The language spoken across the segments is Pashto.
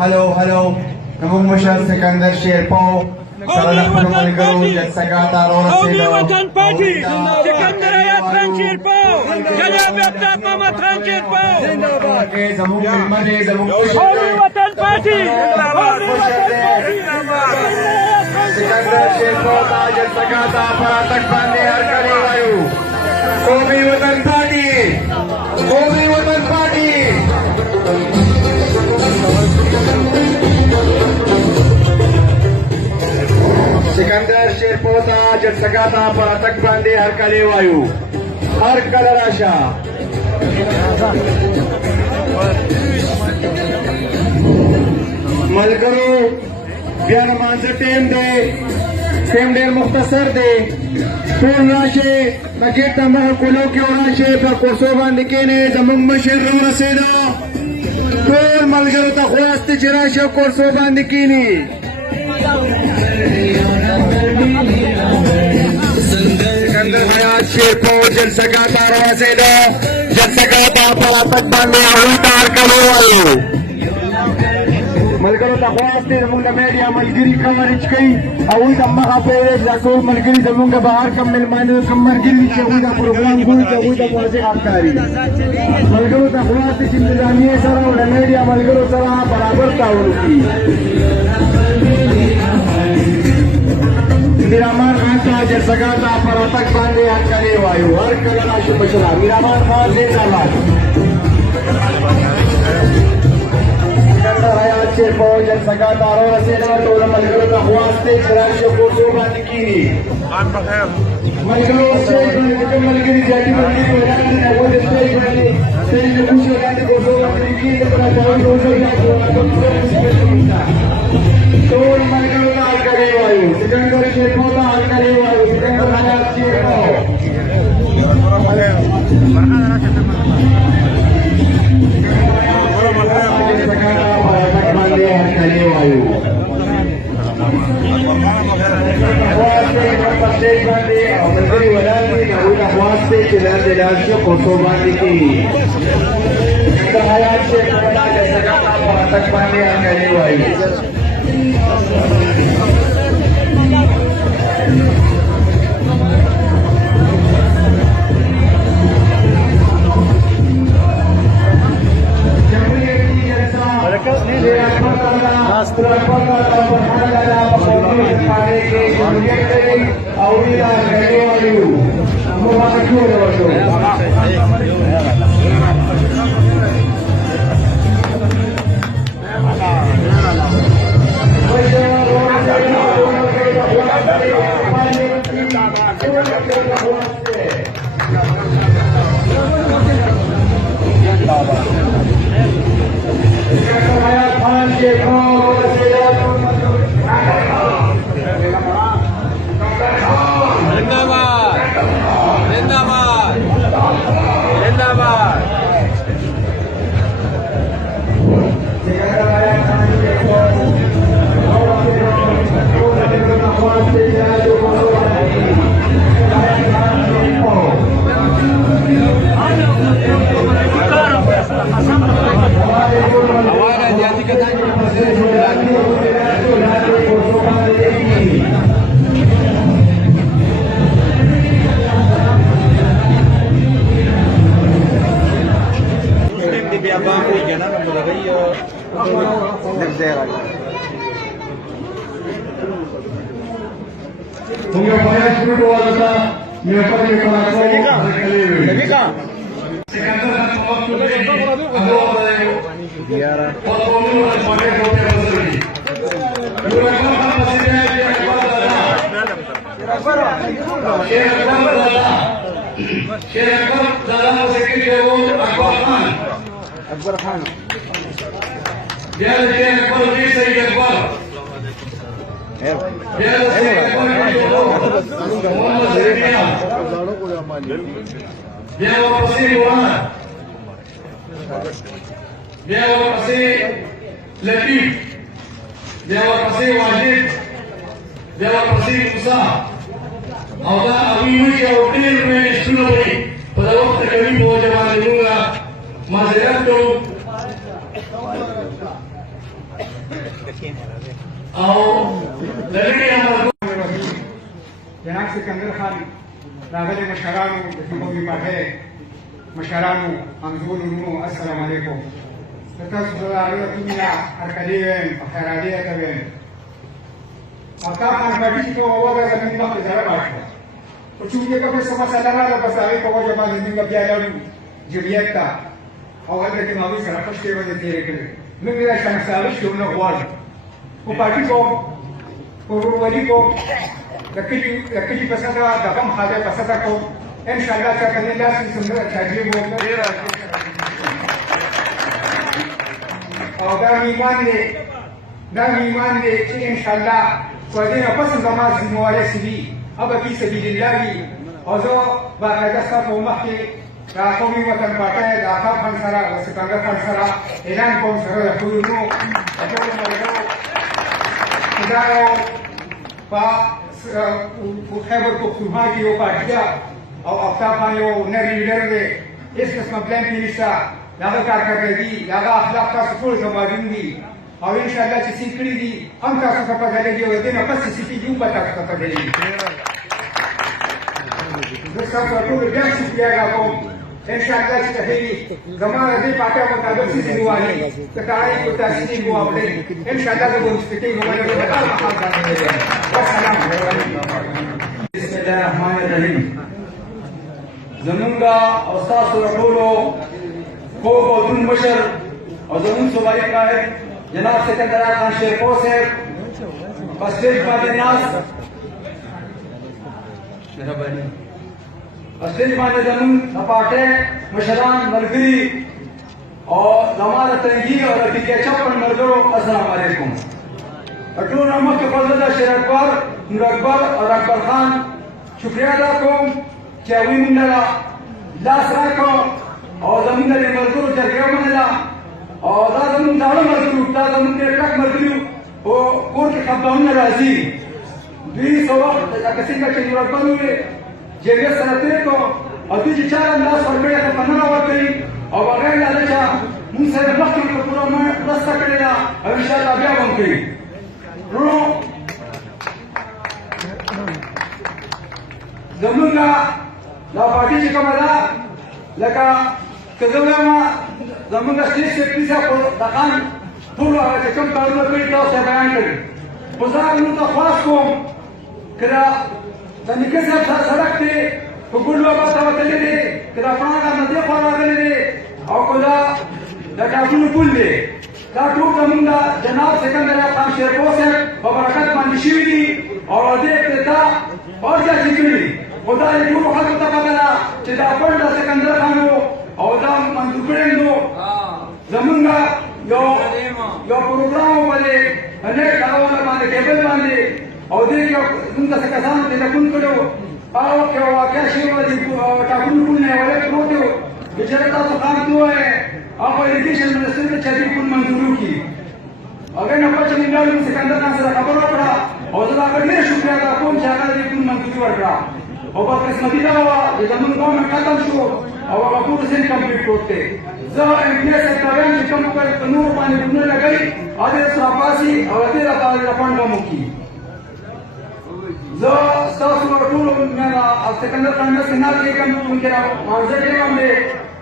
Halo, halo. Namung Mushal Sikandar Sherpo. Sarana Punumal Guru, Jagsagata Rora Qawmi Watan Party, Sikandar Hayat Khan Sherpo, Janab Abdab Mohammad Khan Sherpo. Qawmi Watan Party, Sikandar Sherpo, Jagsagata Paratak Bande Harkari Vayu. Qawmi Watan Party, Qawmi Watan Party. Sikandar शेरपोता जटसगाता परातक बांधे हर कले वायू हर कलर आशा मलकरो बयान मांझ टेम दे मुख्तसर दे पूर्ण राशे नकेट तमह कुलो की राशे पर कोसोबान निकेने जमुंग मशर रसेदा पूर्ण मलकरो तख्वास्त चिराशे कोसोबान निकीनी सिकंदर हयात शेरपो जलसगाता रवासेदा जलसगाता परातक बांधे अहुतार कलो वायु मलगरो तख्वास्ते जमुंगा मीडिया मलगिरी कवरेज कई अहुता मखा पेज रसूल मलगिरी जमुंगा बाहर कम मिलमाने कम मलगिरी चहुदा प्रोग्राम गुल चहुदा वाजे आपकारी मलगरो तख्वास्ते जिंदगानी सरा और मीडिया मलगरो सरा बराबर ताउल की मीरामान खान का जलसगाता परातक बांधे हर कले वायु हर कलर आशु बशरा मीरामान खान जिंदाबाद सिकंदर हयात शेरपो जलसगाता रसेदा तोला मलगरो तख्वास्ते चिराशो कोसोबान निकीनी मलगरो स्टेज मलगिरी जाती बंदी वरानी वो स्टेज बंदी स्टेज कुछ वरानी कोसोबान निकीनी अपना चावल तोल मलगरो हर कले वायु सिकंदर शेरपो हर कले वायु सिकंदर हयात शेरपो Siapa شیر اکبر زادا سیکرٹری اکبر خان شیر اکبر جی سید اکبر محمد سیدیا بیا ورپسې مولانا بیا ورپسې لطیف بیا ورپسې واجد بیا ورپسې موسی او دا هغوی مشي او ډېر لوی لسټونه وړي په د وخت د کمي په وجه باندې موږ معذرت کوو او د لرې جناب سکندر خان راغلي مشرانو د حکومتي پارټۍ مشرانو همزولونو السلام علیکم تاسو ته راغلو مینه هرکلی ویم په خیرادي ته ویم افتاب خان پارټي چې کومه وګه زموږ مخکې زړه مات کړه خو چونکې کومه څه مسله راغله بس هغې په وجه باندې موږ بیا لاړو جمعیت ته او هلته کې هغوی سره ښه شپې ورځې تېرې کړې موږ دا شانساوي شتونه غواړو خو پارټي کوم په ورورولي کوم د کلي په سطحه د غم خاطر په سطحه کوم انشاءالله چا ته دې داسې څومره تعجیب وکړه او دا مې ایمان دی چې انشاءالله په دې نه پس زما ذمهوارۍ چې وي هغه فی سبیل الله وي او زه باقاعده ستا په مخکې د قومي وطن پارټۍ د افتاب خان سره د سکندر خان سره اعلان کوم سره د ټولو د ټولو ملګرو چې دا یو په خیبر پختونخوا کې یو پارټي ده او افتاب خان یو نر لیډر دی هېڅ قسمه بلند یې نشته د هغه کارکردګي د هغه اخلاق تاسو ټول ته معلوم دي او انشاءالله چې څه کړي دي هم تاسو ته پته لګي او د دې نه پس چې څه کېږي هم به تاسو ته پته لګي زه ستاسو ټولو ډېر شکریه ادا کوم انشاءالله چې کهوي زما د دې پارټۍ مطابق چې ذمهواري که تاړی کو تاسیسي کو اپړې انشاءالله زه به مستقیم ومنم د هر مهال باندې والسلام بسم الله الرحمن الرحیم زمونږ او ستاسو ټولو خوږ او دروند مشر او زمونږ صوبایي قائد جناب سکندر خان شیرپور صاحب په سټیج باندې ناست مهرباني اسټیج باندې زموږ د پارټۍ مشران ملګري او زما د تنګي او د ټیکې چپن ملګرو السلام علیکم ټولو نه مخکې به زه د شیر اکبر نور اکبر او اکبر خان شکریه ادا کوم چې هغوی موږ له لاس راکړو او زموږ د دې ملګرو جرګې ومنله او دا زموږ زاړه ملګري دا زموږ ډېر کلک ملګري او کور کې خپلوانونه راځي دوی څه وخت لکه څنګه چې نور اکبر وویل جرګې سره تېر کړو او دوی چې چا لاس ورکړی ته مننه ورکوي او بغیر له هغه چې موږ سره مخکې پوره مرسته کړې ده او انشاءالله بیا به هم کوي وروڼو زمونږ دا پارټي چې کومه ده لکه که زه وایم زمونږ سټیج سیکرټري صاحب د خان ټولو هغه چې کوم کارونه کړي تاسو یې بیان کړي خو زه هغوی ته خواست کوم که د نیکه صاحب سړک دی په ګل بابا ته وتلی دی که د پړانګ د دې خوا راغلی دی او که دا د ټاپونو پل دی دا ټول زمونږ د جناب سکندر خان شیرپور صاحب په برکت باندې شوي دي او دې افتتاح اور زیاتې کړي خو دا د ټولو خلکو ته پته ده چې دا پل د سکندر خان و او دا منظور کړی نو زمونږ یو پروګرام و باندې نیټ کارونه باندې کیبل باندې او دې کې موږ څه کسانو ټلیفون کړو او که واقع شوی و د ټاپونو پل نه ولې پروت و بېچاره تاسو خام ته ووایې او په اریګیشن منسټر ته چې دې پل منظور وکړي هغې نه پس چې موږ لاړو سکندر خان سره خبره وکړه او زه د هغه ډېر شکریه ادا کوم چې هغه دې پل منظوري ورکړه او بدقسمتي دغه وه چې زموږ ګورنمنټ ختم شو او هغه ټول سین کمپلیټ پروت دی زه MPA صاحب ته وایم چې کوم په نورو باندې پلونه لګوي هغه یې راپاسي او هغې راته رفنډ هم وکړي زه ستاسو ټولو سکندر خان نه سینار کې کوم چونکې مانځه کې هم دی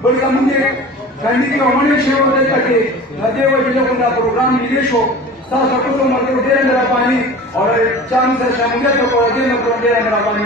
بل زموږ یې کاندي کې ومنې شوی و دلته کې د دې وجې زه دا پروګرام لیدلی شو ستاسو ټولو ملګرو ډېره مهرباني او چا موږ سره شمولیت وکړو ډېره مهرباني